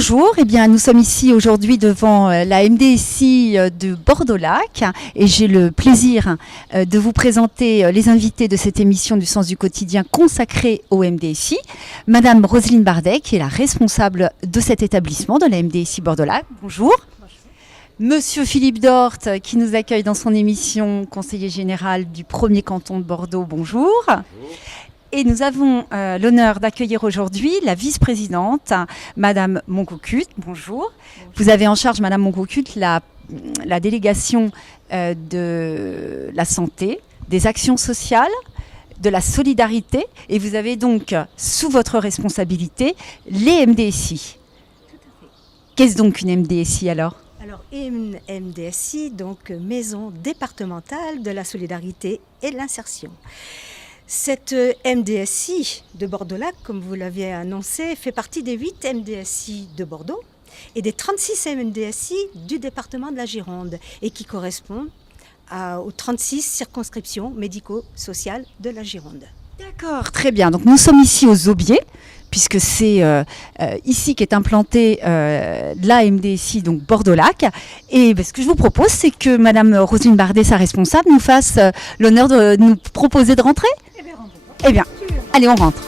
Bonjour, eh bien, nous sommes ici aujourd'hui devant la MDSI de Bordeaux-Lac et j'ai le plaisir de vous présenter les invités de cette émission du Sens du quotidien consacrée au MDSI. Madame Roselyne Bardet, qui est la responsable de cet établissement, de la MDSI Bordeaux-Lac. Bonjour. Monsieur Philippe Dort, qui nous accueille dans son émission, conseiller général du premier canton de Bordeaux. Bonjour. Bonjour. Et nous avons l'honneur d'accueillir aujourd'hui la vice-présidente, Madame Moncocut. Bonjour. Vous avez en charge, Madame Moncocut, la délégation de la santé, des actions sociales, de la solidarité. Et vous avez donc, sous votre responsabilité, les MDSI. Tout à fait. Qu'est-ce donc une MDSI alors ? Alors, une MDSI, donc Maison départementale de la solidarité et de l'insertion. Cette MDSI de Bordeaux-Lac, comme vous l'aviez annoncé, fait partie des 8 MDSI de Bordeaux et des 36 MDSI du département de la Gironde et qui correspondent aux 36 circonscriptions médico-sociales de la Gironde. D'accord, très bien. Donc nous sommes ici aux Aubiers, puisque c'est ici qu'est implantée la MDSI, donc Bordeaux-Lac. Et ce que je vous propose, c'est que Madame Roselyne Bardet, sa responsable, nous fasse l'honneur de nous proposer de rentrer. Eh bien, allez, on rentre.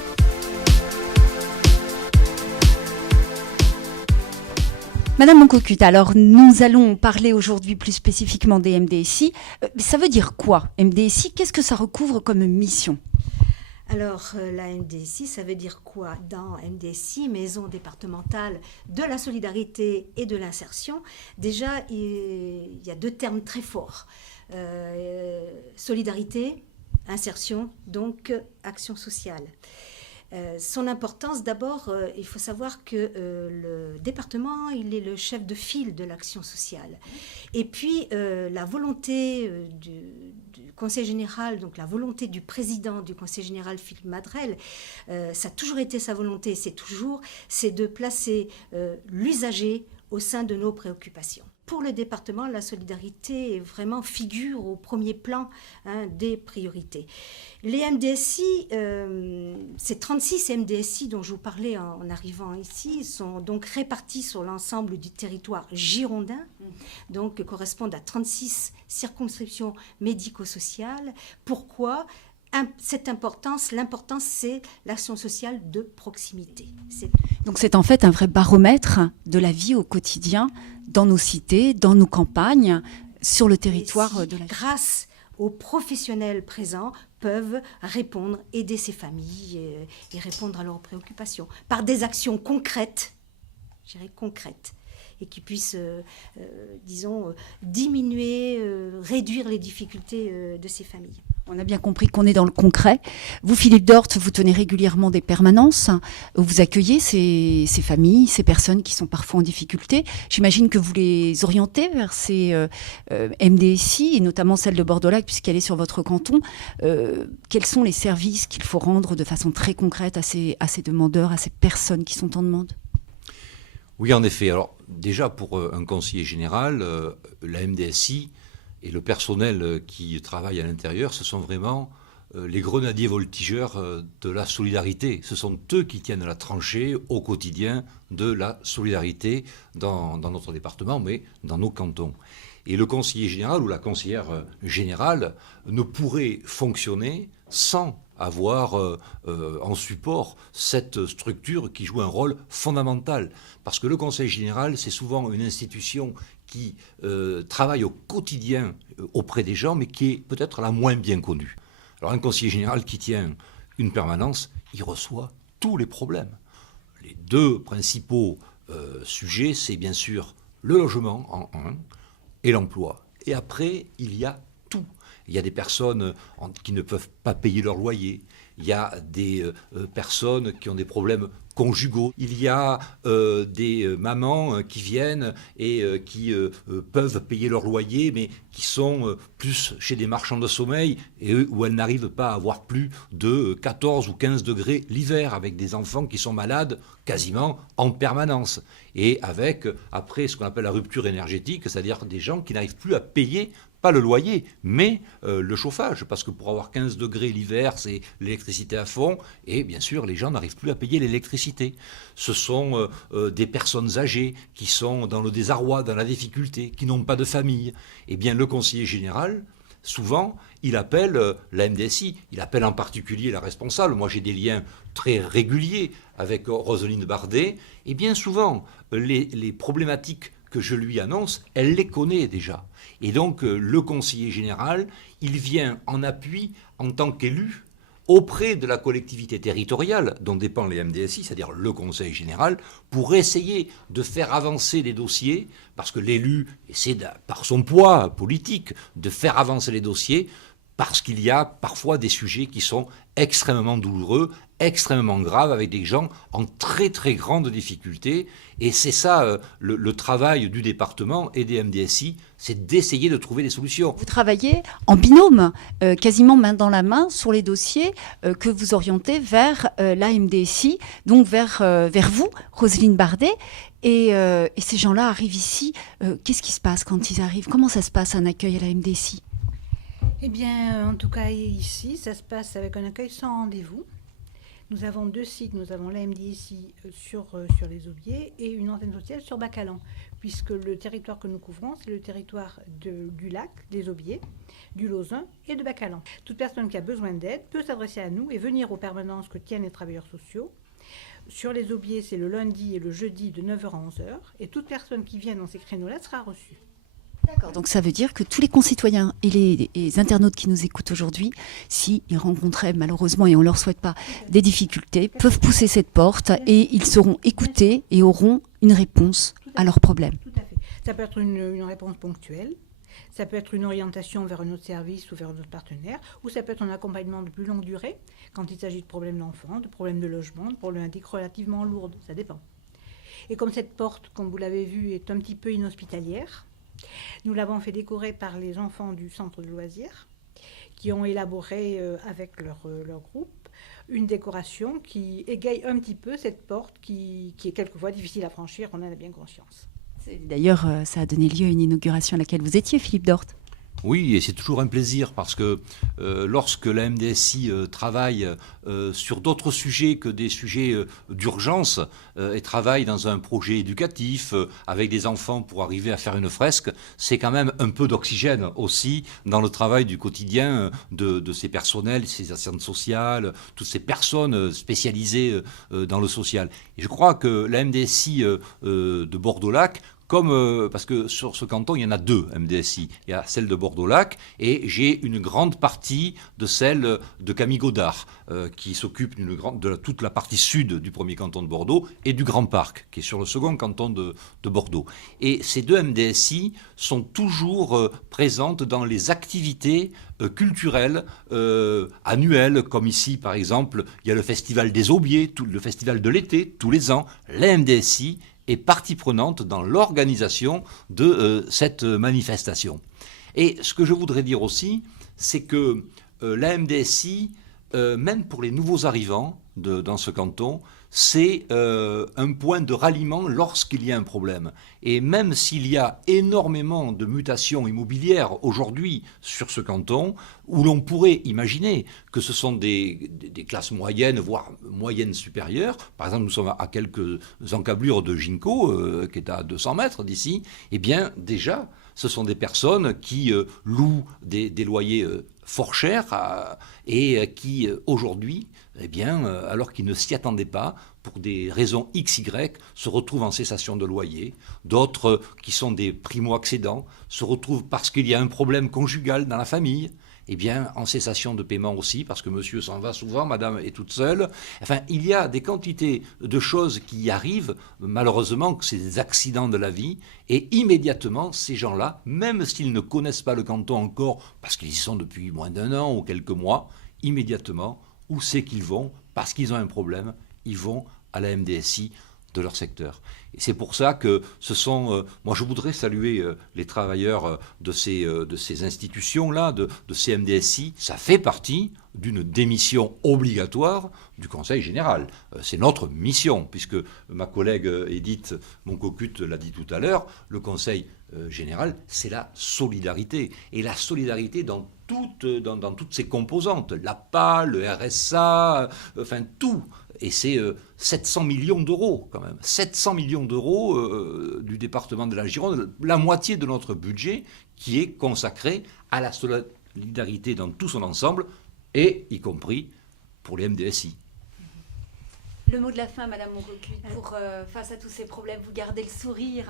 Madame Moncocut, alors nous allons parler aujourd'hui plus spécifiquement des MDSI. Ça veut dire quoi, MDSI ? Qu'est-ce que ça recouvre comme mission ? Alors, la MDSI, ça veut dire quoi ? Dans MDSI, Maison départementale de la solidarité et de l'insertion, déjà, il y a 2 termes très forts. Solidarité, insertion, donc action sociale. Son importance, d'abord, il faut savoir que le département, il est le chef de file de l'action sociale. Et puis, la volonté du Conseil général, donc la volonté du président du Conseil général, Philippe Madrelle, ça a toujours été sa volonté, c'est de placer l'usager au sein de nos préoccupations. Pour le département, la solidarité vraiment figure au premier plan des priorités. Les MDSI, ces 36 MDSI dont je vous parlais en arrivant ici, sont donc répartis sur l'ensemble du territoire girondin, donc correspondent à 36 circonscriptions médico-sociales. Pourquoi ? Cette importance, l'importance, c'est l'action sociale de proximité. Donc c'est en fait un vrai baromètre de la vie au quotidien, dans nos cités, dans nos campagnes, sur le territoire de la... Grâce aux professionnels présents, peuvent répondre, aider ces familles et répondre à leurs préoccupations par des actions concrètes, je dirais concrètes, et qui puissent, disons, diminuer, réduire les difficultés de ces familles. On a bien compris qu'on est dans le concret. Vous, Philippe Dort, vous tenez régulièrement des permanences. Vous accueillez ces familles, ces personnes qui sont parfois en difficulté. J'imagine que vous les orientez vers ces MDSI, et notamment celle de Bordeaux-Lac, puisqu'elle est sur votre canton. Quels sont les services qu'il faut rendre de façon très concrète à ces demandeurs, à ces personnes qui sont en demande ? Oui, en effet. Alors, déjà, pour un conseiller général, la MDSI et le personnel qui travaille à l'intérieur, ce sont vraiment les grenadiers voltigeurs de la solidarité. Ce sont eux qui tiennent la tranchée au quotidien de la solidarité dans notre département, mais dans nos cantons. Et le conseiller général ou la conseillère générale ne pourrait fonctionner sans avoir en support cette structure qui joue un rôle fondamental. Parce que le conseil général, c'est souvent une institution qui travaille au quotidien auprès des gens, mais qui est peut-être la moins bien connue. Alors un conseiller général qui tient une permanence, il reçoit tous les problèmes. Les 2 principaux sujets, c'est bien sûr le logement en un et l'emploi. Et après, il y a tout. Il y a des personnes qui ne peuvent pas payer leur loyer. Il y a des personnes qui ont des problèmes conjugaux. Il y a des mamans qui viennent et qui peuvent payer leur loyer, mais qui sont plus chez des marchands de sommeil et où elles n'arrivent pas à avoir plus de 14 ou 15 degrés l'hiver, avec des enfants qui sont malades quasiment en permanence. et avec, après, ce qu'on appelle la rupture énergétique, c'est-à-dire des gens qui n'arrivent plus à payer, pas le loyer, mais le chauffage, parce que pour avoir 15 degrés l'hiver, c'est l'électricité à fond, et bien sûr, les gens n'arrivent plus à payer l'électricité. Ce sont des personnes âgées qui sont dans le désarroi, dans la difficulté, qui n'ont pas de famille. Eh bien, le conseiller général, souvent, il appelle la MDSI, il appelle en particulier la responsable. Moi, j'ai des liens très réguliers avec Roselyne Bardet, et bien souvent, les problématiques que je lui annonce, elle les connaît déjà. Et donc, le conseiller général, il vient en appui en tant qu'élu auprès de la collectivité territoriale dont dépend les MDSI, c'est-à-dire le conseil général, pour essayer de faire avancer les dossiers, parce que l'élu essaie, par son poids politique, de faire avancer les dossiers, parce qu'il y a parfois des sujets qui sont extrêmement douloureux, extrêmement graves, avec des gens en très très grande difficulté. Et c'est ça le travail du département et des MDSI, c'est d'essayer de trouver des solutions. Vous travaillez en binôme, quasiment main dans la main, sur les dossiers que vous orientez vers la MDSI, donc vers vous, Roselyne Bardet. Et ces gens-là arrivent ici. Qu'est-ce qui se passe quand ils arrivent? Comment ça se passe un accueil à la MDSI? Eh bien, en tout cas, ici, ça se passe avec un accueil sans rendez-vous. Nous avons 2 sites. Nous avons la MDSI sur les Aubiers et une antenne sociale sur Bacalan, puisque le territoire que nous couvrons, c'est le territoire du lac, des Aubiers, du Lauzun et de Bacalan. Toute personne qui a besoin d'aide peut s'adresser à nous et venir aux permanences que tiennent les travailleurs sociaux. Sur les Aubiers, c'est le lundi et le jeudi de 9h à 11h. Et toute personne qui vient dans ces créneaux-là sera reçue. D'accord, donc ça veut dire que tous les concitoyens et les internautes qui nous écoutent aujourd'hui, s'ils rencontraient malheureusement, et on ne leur souhaite pas, des difficultés, peuvent pousser cette porte et ils seront écoutés et auront une réponse à leurs problèmes. Tout à fait. Ça peut être une réponse ponctuelle, ça peut être une orientation vers un autre service ou vers un autre partenaire, ou ça peut être un accompagnement de plus longue durée, quand il s'agit de problèmes d'enfants, de problèmes de logement, de problématiques relativement lourdes, ça dépend. Et comme cette porte, comme vous l'avez vu, est un petit peu inhospitalière, nous l'avons fait décorer par les enfants du centre de loisirs qui ont élaboré avec leur groupe une décoration qui égaye un petit peu cette porte qui est quelquefois difficile à franchir, on en a bien conscience. D'ailleurs, ça a donné lieu à une inauguration à laquelle vous étiez, Philippe Dort. Oui, et c'est toujours un plaisir parce que lorsque la MDSI travaille sur d'autres sujets que des sujets d'urgence et travaille dans un projet éducatif avec des enfants pour arriver à faire une fresque, c'est quand même un peu d'oxygène aussi dans le travail du quotidien de ces personnels, ces assistantes sociales, toutes ces personnes spécialisées dans le social. Et je crois que la MDSI de Bordeaux-Lac, parce que sur ce canton, il y en a 2 MDSI. Il y a celle de Bordeaux-Lac et j'ai une grande partie de celle de Camille Godard qui s'occupe de toute la partie sud du premier canton de Bordeaux et du Grand Parc qui est sur le second canton de Bordeaux. Et ces 2 MDSI sont toujours présentes dans les activités culturelles annuelles, comme ici par exemple, il y a le Festival des Aubiers, le Festival de l'été, tous les ans. La MDSI est partie prenante dans l'organisation de cette manifestation. Et ce que je voudrais dire aussi, c'est que la MDSI, même pour les nouveaux arrivants dans ce canton, c'est un point de ralliement lorsqu'il y a un problème. Et même s'il y a énormément de mutations immobilières aujourd'hui sur ce canton, où l'on pourrait imaginer que ce sont des classes moyennes, voire moyennes supérieures, par exemple nous sommes à quelques encablures de Ginkgo, qui est à 200 mètres d'ici, eh bien déjà, ce sont des personnes qui louent des loyers fort chers et qui aujourd'hui, eh bien, alors qu'ils ne s'y attendaient pas, pour des raisons XY, se retrouvent en cessation de loyer. D'autres, qui sont des primo-accédants, se retrouvent parce qu'il y a un problème conjugal dans la famille, eh bien, en cessation de paiement aussi, parce que monsieur s'en va souvent, madame est toute seule. Enfin, il y a des quantités de choses qui arrivent, malheureusement, que c'est des accidents de la vie, et immédiatement, ces gens-là, même s'ils ne connaissent pas le canton encore, parce qu'ils y sont depuis moins d'1 an ou quelques mois, immédiatement, où c'est qu'ils vont? Parce qu'ils ont un problème, ils vont à la MDSI de leur secteur. Et c'est pour ça que ce sont... moi, je voudrais saluer les travailleurs de ces institutions-là, de ces MDSI. Ça fait partie d'une démission obligatoire du Conseil général. C'est notre mission, puisque ma collègue Edith Moncocut l'a dit tout à l'heure, le Conseil général, c'est la solidarité. Et la solidarité dans toutes ses composantes, l'APA, le RSA, enfin tout. Et c'est 700 millions d'euros quand même. 700 millions d'euros du département de la Gironde, la moitié de notre budget qui est consacré à la solidarité dans tout son ensemble, et y compris pour les MDSI. Le mot de la fin, Madame Moncocut, pour face à tous ces problèmes, vous gardez le sourire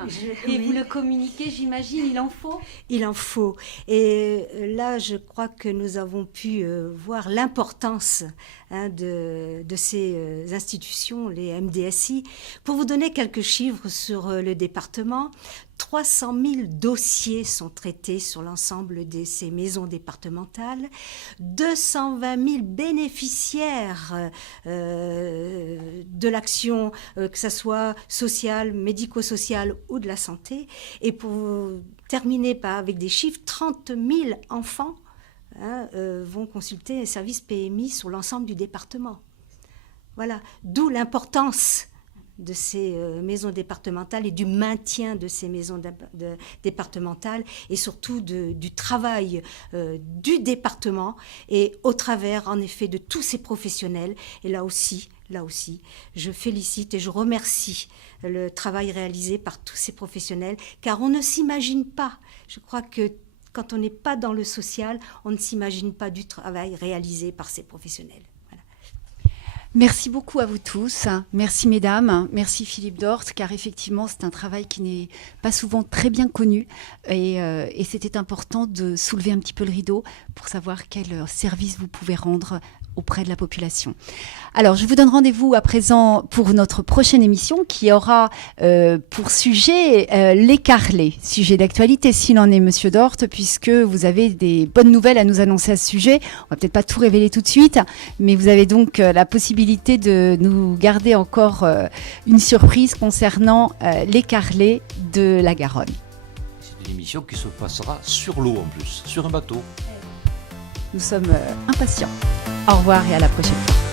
et vous le communiquez, j'imagine, il en faut. Il en faut. Et là, je crois que nous avons pu voir l'importance de ces institutions, les MDSI. Pour vous donner quelques chiffres sur le département, 300 000 dossiers sont traités sur l'ensemble de ces maisons départementales, 220 000 bénéficiaires de l'action, que ce soit sociale, médico-sociale ou de la santé. Et pour terminer avec des chiffres, 30 000 enfants vont consulter un service PMI sur l'ensemble du département. Voilà, d'où l'importance de ces maisons départementales et du maintien de ces maisons départementales et surtout du travail du département et au travers en effet de tous ces professionnels. Et là aussi, je félicite et je remercie le travail réalisé par tous ces professionnels, car on ne s'imagine pas, je crois que quand on n'est pas dans le social, on ne s'imagine pas du travail réalisé par ces professionnels. Merci beaucoup à vous tous. Merci mesdames, merci Philippe Dort, car effectivement c'est un travail qui n'est pas souvent très bien connu et c'était important de soulever un petit peu le rideau pour savoir quel service vous pouvez rendre auprès de la population. Alors, je vous donne rendez-vous à présent pour notre prochaine émission qui aura pour sujet les carrelés, sujet d'actualité s'il en est, Monsieur Dort, puisque vous avez des bonnes nouvelles à nous annoncer à ce sujet. On va peut-être pas tout révéler tout de suite, mais vous avez donc la possibilité de nous garder encore une surprise concernant les carrelés de la Garonne. C'est une émission qui se passera sur l'eau en plus, sur un bateau. Nous sommes impatients. Au revoir et à la prochaine fois.